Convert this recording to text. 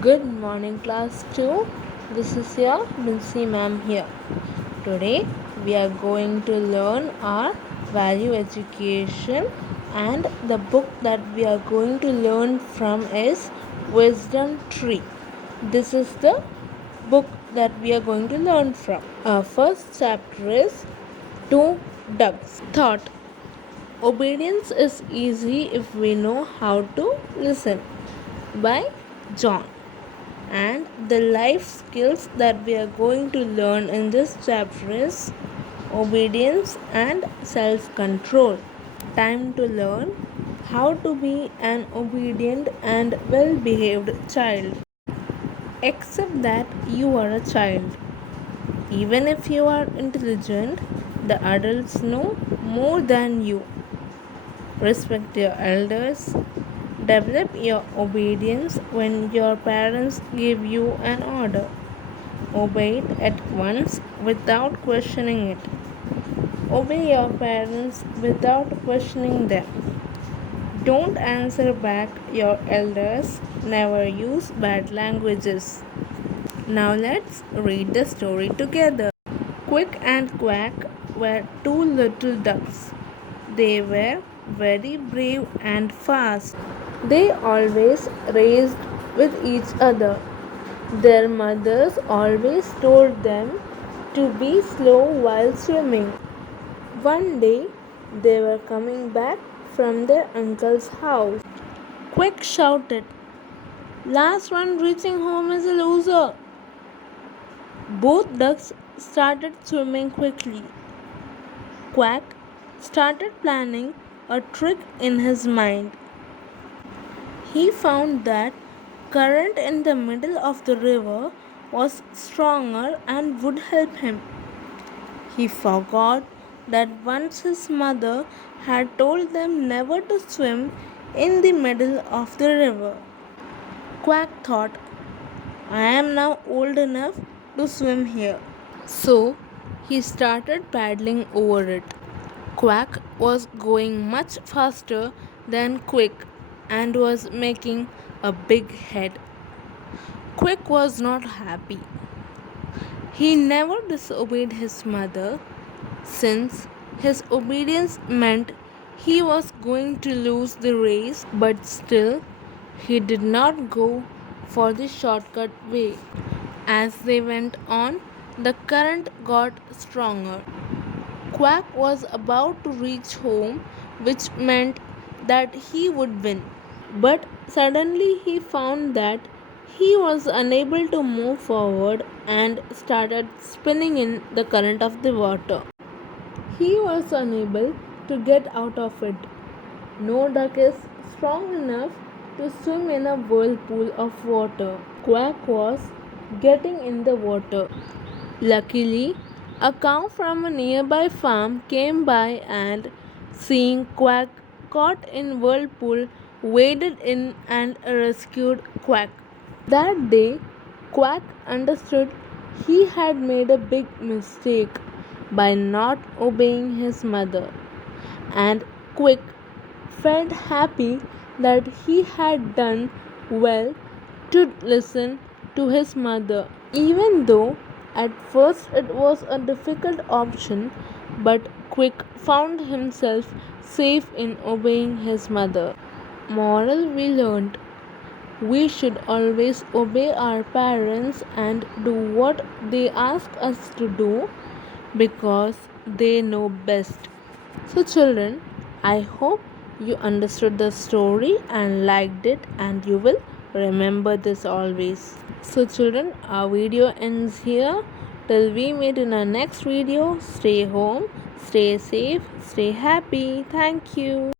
Good morning, class 2. This is your Lindsay ma'am here. Today we are going to learn our value education, and the book that we are going to learn from is Wisdom Tree. This is the book that we are going to learn from. Our first chapter is Two Ducks. Thought: Obedience is easy if we know how to listen, by John. And the life skills that we are going to learn in this chapter is obedience and self-control. Time to learn how to be an obedient and well-behaved child. Accept that you are a child. Even if you are intelligent, the adults know more than you. Respect your elders. Develop your obedience when your parents give you an order. Obey it at once without questioning it. Obey your parents without questioning them. Don't answer back your elders. Never use bad languages. Now let's read the story together. Quick and Quack were two little ducks. They were very brave and fast. They always raced with each other. Their mothers always told them to be slow while swimming. One day, they were coming back from their uncle's house. Quick shouted, "Last one reaching home is a loser." Both ducks started swimming quickly. Quack started planning a trick in his mind. He found that current in the middle of the river was stronger and would help him. He forgot that once his mother had told them never to swim in the middle of the river. Quack thought, "I am now old enough to swim here." So he started paddling over it. Quack was going much faster than Quick and was making a big head. Quick was not happy. He never disobeyed his mother, since his obedience meant he was going to lose the race, but still he did not go for the shortcut way. As they went on, the current got stronger. Quack was about to reach home, which meant that he would win. But suddenly he found that he was unable to move forward and started spinning in the current of the water. He was unable to get out of it. No duck is strong enough to swim in a whirlpool of water. Quack was getting in the water. Luckily, a cow from a nearby farm came by and, seeing Quack caught in whirlpool, waded in and rescued Quack. That day, Quack understood he had made a big mistake by not obeying his mother, and Quick felt happy that he had done well to listen to his mother, even though at first it was a difficult option. But Quick found himself safe in obeying his mother. Moral we learned: we should always obey our parents and do what they ask us to do, because they know best. So, children, I hope you understood the story and liked it, and you will remember this always. So, children, our video ends here. Till we meet in our next video, stay home, stay safe, stay happy. Thank you.